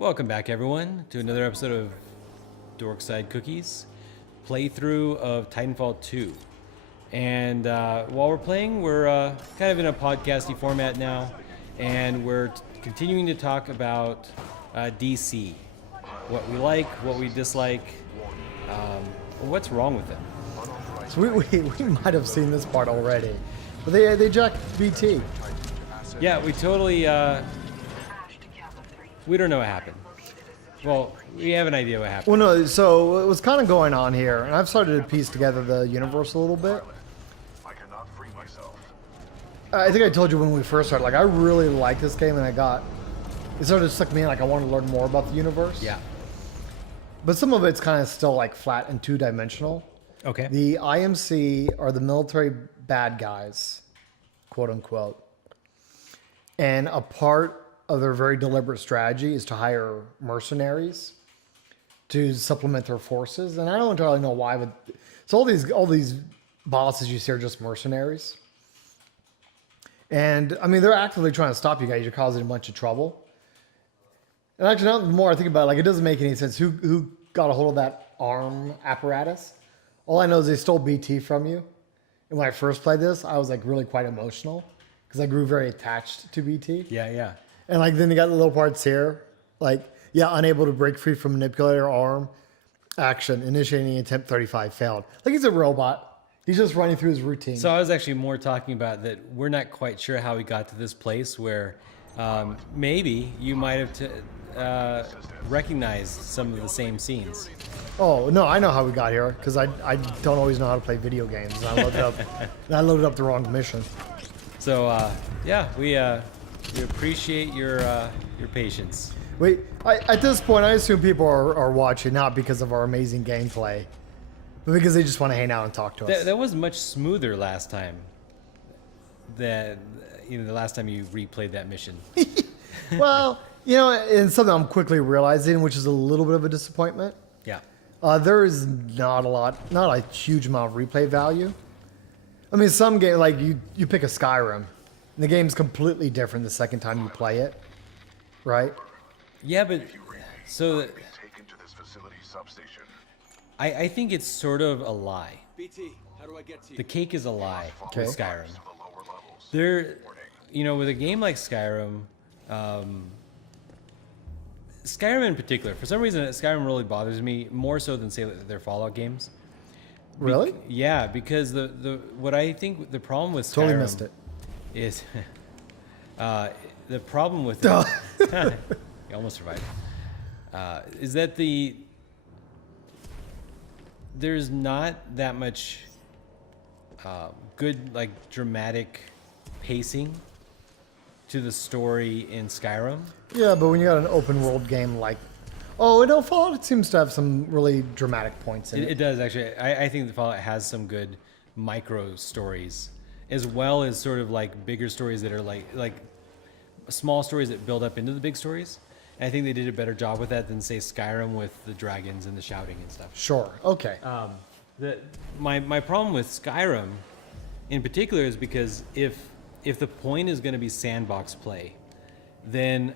Welcome back, everyone, to another episode of Dorkside Cookies, playthrough of TitanFall 2. And while we're playing, we're kind of in a podcasty format now, and we're continuing to talk about DC. What we like, what we dislike, what's wrong with them. So we might have seen this part already, but they jacked BT. Yeah, we totally, we don't know what happened. Well, we have an idea what happened. Well, no, so what's kind of going on here, and I've started to piece together the universe a little bit. I cannot free myself. I think I told you when we first started, like, I really like this game, and it started to suck me in, like, I want to learn more about the universe. Yeah. But some of it's kind of still, like, flat and two-dimensional. Okay. The IMC are the military bad guys, quote unquote. And a part of their very deliberate strategy is to hire mercenaries to supplement their forces. And I don't entirely know why, but so all these bosses you see are just mercenaries. And I mean, they're actively trying to stop you guys. You're causing a bunch of trouble. And actually, now the more I think about it, like, it doesn't make any sense. Who got a hold of that arm apparatus? All I know is they stole BT from you. And when I first played this, I was like really quite emotional because I grew very attached to BT. Yeah. And like then they got the little parts here, like, yeah, unable to break free from manipulator arm. Action, initiating attempt 35 failed. Like, he's a robot. He's just running through his routine. So I was actually more talking about that we're not quite sure how we got to this place where maybe you might have recognized some of the same scenes. Oh, no, I know how we got here because I don't always know how to play video games. And I loaded up the wrong mission. So, yeah, we appreciate your patience. Wait, at this point, I assume people are watching not because of our amazing gameplay, but because they just want to hang out and talk to us. That was much smoother last time. The last time you replayed that mission. Well, and something I'm quickly realizing, which is a little bit of a disappointment. Yeah. There is not a huge amount of replay value. I mean, some game, like you pick a Skyrim, and the game's completely different the second time you play it, right? Yeah, but so Taken to this facility substation. I think it's sort of a lie. BT, how do I get to you? The cake is a lie Okay. with Skyrim. To the lower levels. There, with a game like Skyrim, Skyrim in particular, for some reason, Skyrim really bothers me more so than, say, their Fallout games. Really? Yeah, because what I think the problem with Skyrim Totally missed it. is the problem with it, you almost survived. Is that there's not that much good, like, dramatic pacing to the story in Skyrim. Yeah, but when you got an open world game like, Fallout seems to have some really dramatic points in it. It does, actually. I think the Fallout has some good micro stories, as well as sort of like bigger stories that are like small stories that build up into the big stories. And I think they did a better job with that than, say, Skyrim with the dragons and the shouting and stuff. Sure. Okay. My problem with Skyrim, in particular, is because if the point is going to be sandbox play, then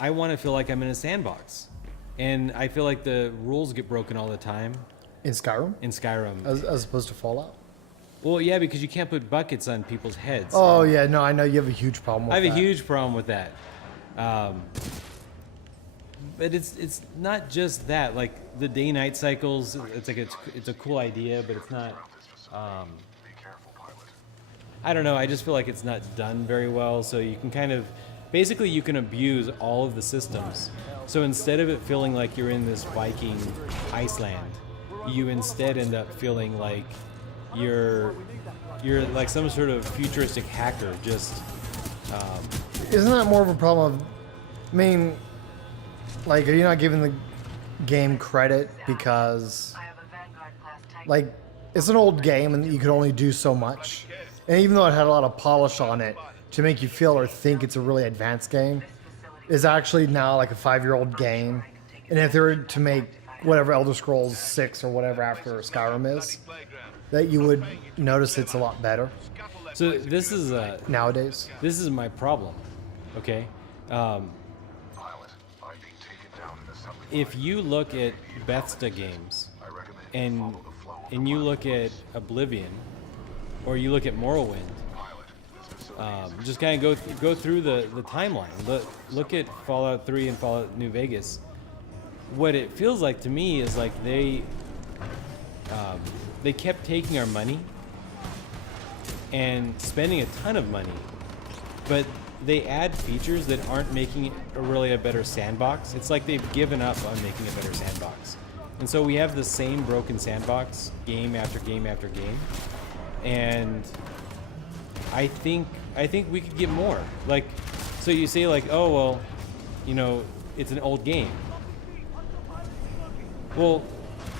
I want to feel like I'm in a sandbox, and I feel like the rules get broken all the time In Skyrim? in Skyrim. As opposed to Fallout? Well, yeah, because you can't put buckets on people's heads. Oh, yeah. No, I know you have a huge problem with I that. have a huge problem with that. But it's not just that. Like, the day-night cycles, it's a cool idea, but it's not. Be careful, pilot. I don't know. I just feel like it's not done very well. So you can kind of, basically, you can abuse all of the systems. So instead of it feeling like you're in this Viking Iceland, you instead end up feeling like you're like some sort of futuristic hacker. Just Isn't that more of a problem of, I mean, like, are you not giving the game credit because, like, it's an old game and you could only do so much. And even though it had a lot of polish on it to make you feel or think it's a really advanced game, it's actually now like a 5-year-old game. And if they were to make whatever Elder Scrolls 6 or whatever after Skyrim is, that you would notice it's a lot better. so this is nowadays. this is my problem. Okay. Pilot, I'm being if you look at Bethesda games I recommend you and follow the flow of and you look at Oblivion, or you look at Morrowind, pilot. This facility just kind of go through the timeline. Look at Fallout 3 and Fallout New Vegas. What it feels like to me is like they kept taking our money and spending a ton of money, but they add features that aren't making it really a better sandbox. It's like they've given up on making a better sandbox. And so we have the same broken sandbox game after game after game. And I think we could get more. Like, so you say like, oh, well, you know, it's an old game. Well,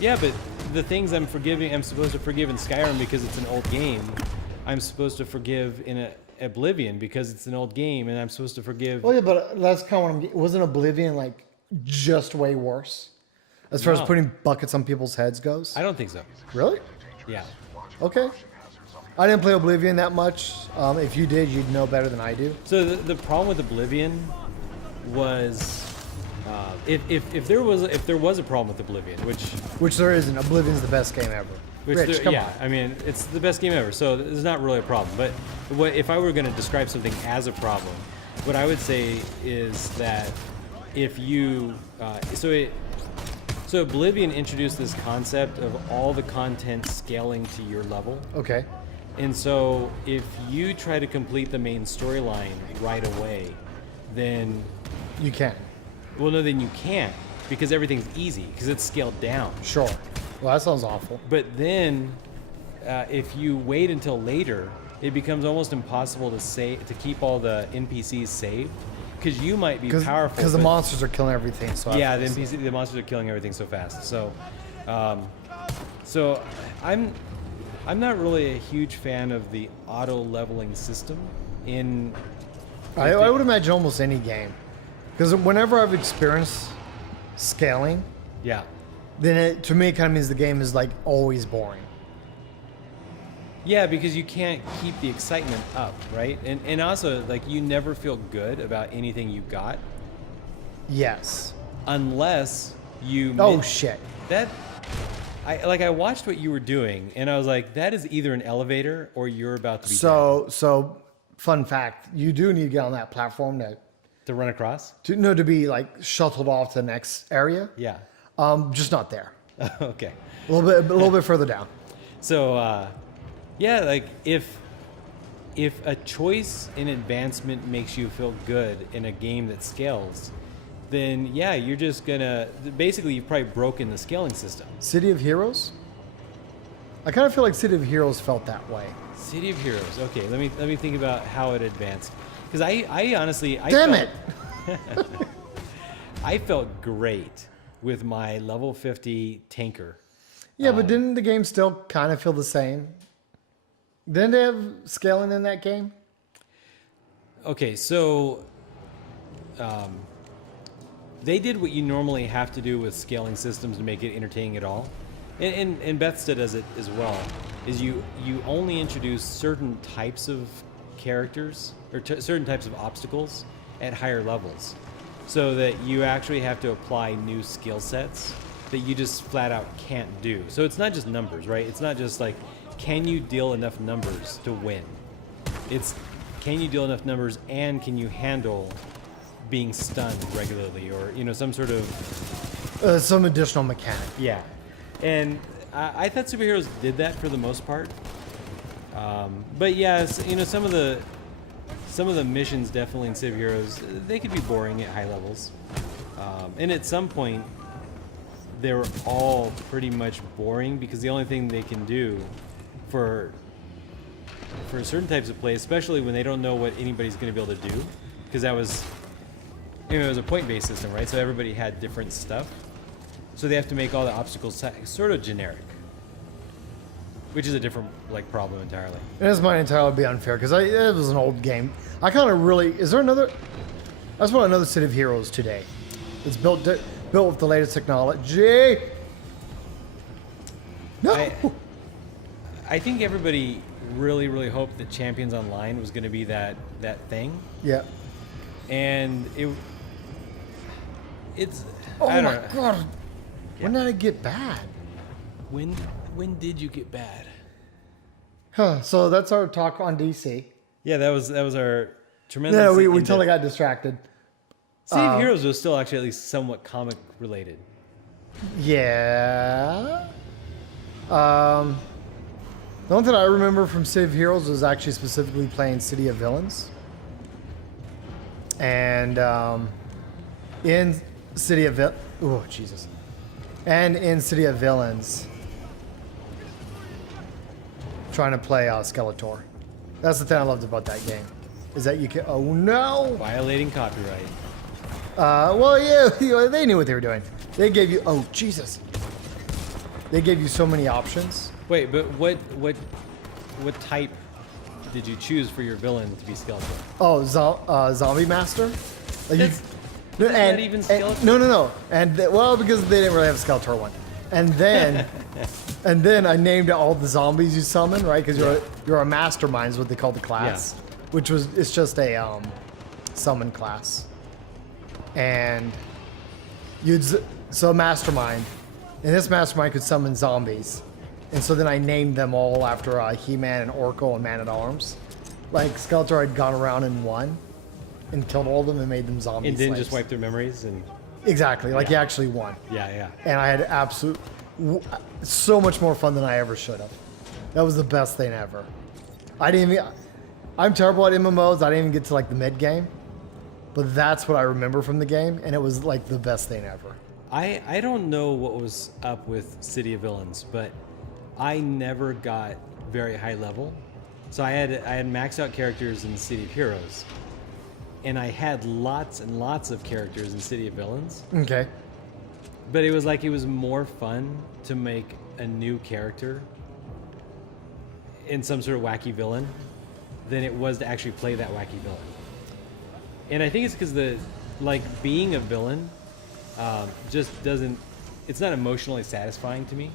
yeah, but the things I'm supposed to forgive in Skyrim because it's an old game. I'm supposed to forgive in Oblivion because it's an old game, and I'm supposed to forgive. Well, yeah, but that's kind of what wasn't Oblivion like just way worse as far as No. putting buckets on people's heads goes? I don't think so. Really? Yeah. Okay. I didn't play Oblivion that much. If you did, you'd know better than I do. So the problem with Oblivion was if there was a problem with Oblivion, Which there isn't. Oblivion's the best game ever. Rich, come on. I mean, it's the best game ever, so there's not really a problem. But if I were going to describe something as a problem, what I would say is that if you so Oblivion introduced this concept of all the content scaling to your level. Okay. And so if you try to complete the main storyline right away, then You can. then you can't, because everything's easy because it's scaled down. Sure. Well, that sounds awful. But then if you wait until later, it becomes almost impossible to keep all the NPCs saved, because you might be powerful. Because the but- monsters are killing everything. So Yeah, the monsters are killing everything so fast. So, so I'm not really a huge fan of the auto leveling system in. I would imagine almost any game. Because whenever I've experienced scaling, Yeah. then to me it kind of means the game is like always boring. Yeah, because you can't keep the excitement up, right? And also, like, you never feel good about anything you got Yes. unless you. Oh shit. That. I watched what you were doing, and I was like, that is either an elevator or you're about to be So fun fact, you do need to get on that platform to run across. to be like shuttled off to the next area. Yeah. Just not there. Okay. A little bit further down. So, yeah, like if a choice in advancement makes you feel good in a game that scales, then yeah, you're just gonna basically you've probably broken the scaling system. City of Heroes? I kind of feel like City of Heroes felt that way. City of Heroes. Okay, let me think about how it advanced, because I honestly Damn it! I felt great with my level 50 tanker. Yeah, but didn't the game still kind of feel the same? Didn't they have scaling in that game? Okay, so they did what you normally have to do with scaling systems to make it entertaining at all. And Bethesda does it as well, is you only introduce certain types of characters or certain types of obstacles at higher levels, so that you actually have to apply new skill sets that you just flat out can't do. So it's not just numbers, right? It's not just like, can you deal enough numbers to win? It's, can you deal enough numbers, and can you handle being stunned regularly, or some sort of Some additional mechanic. yeah. And I thought superheroes did that for the most part. But yeah, some of the missions definitely in City of Heroes, they could be boring at high levels. And at some point, they were all pretty much boring, because the only thing they can do for certain types of play, especially when they don't know what anybody's going to be able to do, because that was, it was a point-based system, right? So everybody had different stuff. So they have to make all the obstacles sort of generic, which is a different problem entirely. And this might entirely be unfair because it was an old game. I kind of really is there another? I just want another City of Heroes today. It's built with the latest technology. No. I think everybody really, really hoped that Champions Online was going to be that thing. Yeah. And it's. Oh I don't my know. god. When did it get bad? When did you get bad? Huh. So that's our talk on DC. Yeah, that was our tremendous. No, we in-depth- totally got distracted. City of Heroes was still actually at least somewhat comic related. Yeah. The one thing I remember from City of Heroes was actually specifically playing City of Villains. And in City of Jesus. And in City of Villains, trying to play Skeletor. That's the thing I loved about that game. Is that you can... Oh, no! Violating copyright. Well, yeah, they knew what they were doing. They gave you... Oh, Jesus. They gave you so many options. Wait, but what type did you choose for your villain to be Skeletor? Oh, Zombie Master? Like That's- Isn't that even Skeletor? No. And well, because they didn't really have a Skeletor one. And then, and then I named all the zombies you summon, right? Because you're a mastermind is what they call the class, which was it's just a summon class. And so mastermind, and this mastermind could summon zombies, and so then I named them all after He-Man and Oracle and Man-at-Arms. Like Skeletor had gone around and won, and killed all of them and made them zombies. And didn't slaves. just wipe their memories and. Exactly, like he actually won. Yeah. And I had so much more fun than I ever should have. That was the best thing ever. I'm terrible at MMOs. I didn't even get to like the mid game, but that's what I remember from the game, and it was like the best thing ever. I don't know what was up with City of Villains, but I never got very high level. So I had maxed out characters in City of Heroes, and I had lots and lots of characters in City of Villains. Okay. But it was like it was more fun to make a new character in some sort of wacky villain than it was to actually play that wacky villain. And I think it's because being a villain just doesn't, it's not emotionally satisfying to me.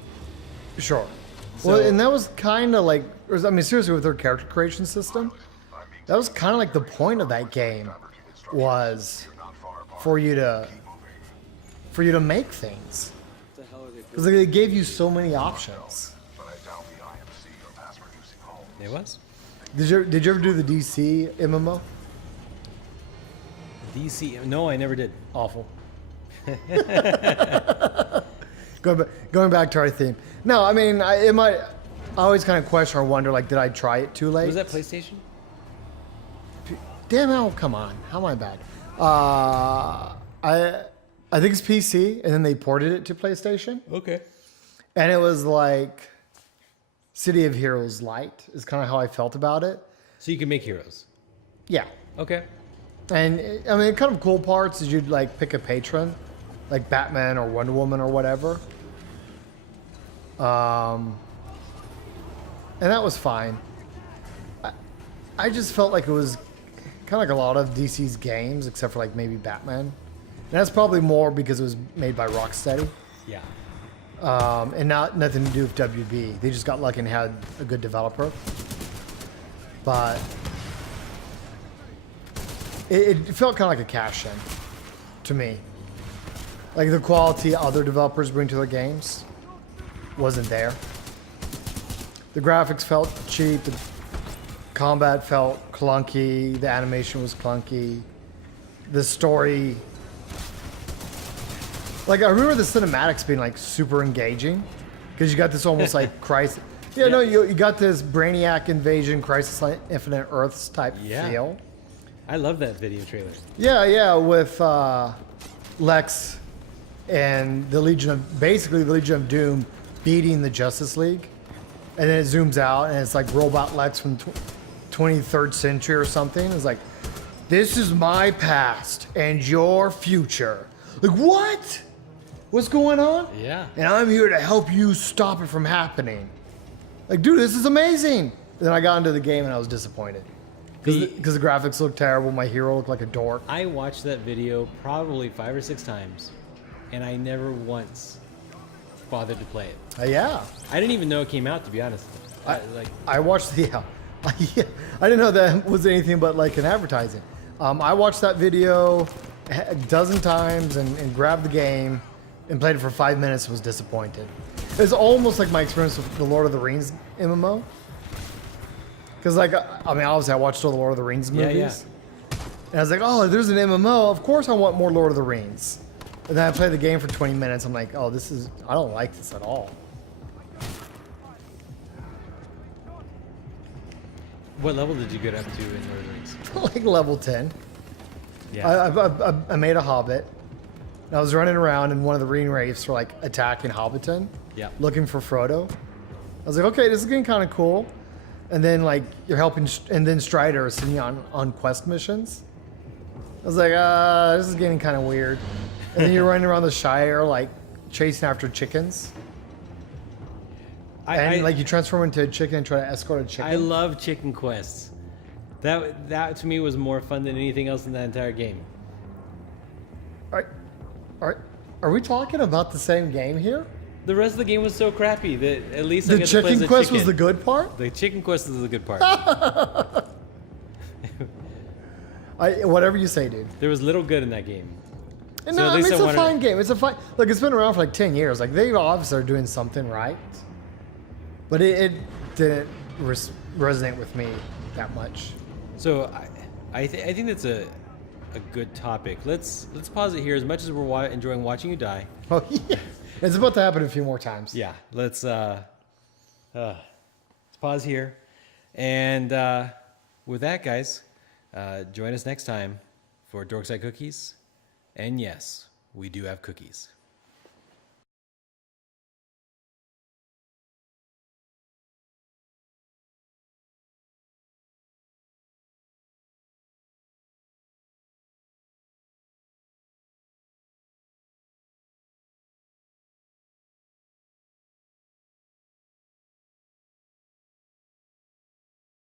Sure. So- Well, and that was kind of like, seriously, with their character creation system, that was kind of like the point of that game was for you to make things. Because they gave you so many options. It was? Did you ever do the DC MMO? DC, no, I never did. Awful. Going back to our theme. No, I mean, I always kind of question or wonder, like, did I try it too late? Was that PlayStation? Damn, oh, come on. How am I bad? I think it's PC, and then they ported it to PlayStation. Okay. And it was like City of Heroes Light is kind of how I felt about it. So you can make heroes. Yeah. Okay. And I mean, kind of cool parts is you'd like pick a patron, like Batman or Wonder Woman or whatever. And that was fine. I just felt like it was kind of like a lot of DC's games, except for like maybe Batman. And that's probably more because it was made by Rocksteady. Yeah. And nothing to do with WB. They just got lucky and had a good developer. But it felt kind of like a cash in to me. Like the quality other developers bring to their games wasn't there. The graphics felt cheap. The combat felt clunky. The animation was clunky. The story... Like, I remember the cinematics being, like, super engaging. Because you got this almost, like, Crisis... Yeah, no, you got this Brainiac invasion, Crisis on Infinite Earths type feel. I love that video trailer. Yeah, with Lex and the Legion of Doom beating the Justice League. And then it zooms out, and it's, like, Robot Lex from 23rd century or something. It's like, this is my past and your future. Like, what? What's going on? Yeah. And I'm here to help you stop it from happening. Like, dude, this is amazing. And then I got into the game and I was disappointed. Because the graphics looked terrible. My hero looked like a dork. I watched that video probably 5 or 6 times, and I never once bothered to play it. Yeah. I didn't even know it came out, to be honest. I watched the... I didn't know that was anything but like an advertising. I watched that video a dozen times and grabbed the game and played it for 5 minutes and was disappointed. It's almost like my experience with the Lord of the Rings MMO. Because, like, I mean, obviously I watched all the Lord of the Rings movies. Yeah. And I was like, oh, there's an MMO. Of course I want more Lord of the Rings. And then I played the game for 20 minutes. I'm like, oh, I don't like this at all. What level did you get up to in Lord of the Rings? Like level 10. Yeah. I made a hobbit. And I was running around and one of the ring wraiths were like attacking Hobbiton. Yeah. Looking for Frodo. I was like, okay, this is getting kind of cool. And then like you're helping, and then Strider is sitting on quest missions. I was like, this is getting kind of weird. And then you're running around the Shire like chasing after chickens. Like you transform into a chicken and try to escort a chicken. I love chicken quests. That to me was more fun than anything else in that entire game. Are we talking about the same game here? The rest of the game was so crappy that at least I The got to play as chicken a quest chicken. was the good part? The chicken quest is the good part. Whatever you say, dude. There was little good in that game. And So no, at I mean, least it's I a wanted- fine game. It's a fine. Look, it's been around for like 10 years. Like they obviously are doing something right, but it didn't resonate with me that much. So I think that's a good topic. Let's pause it here. As much as we're enjoying watching you die. Oh yeah, it's about to happen a few more times. Yeah, let's pause here, and with that, guys, join us next time for Dorkside Cookies. And yes, we do have cookies.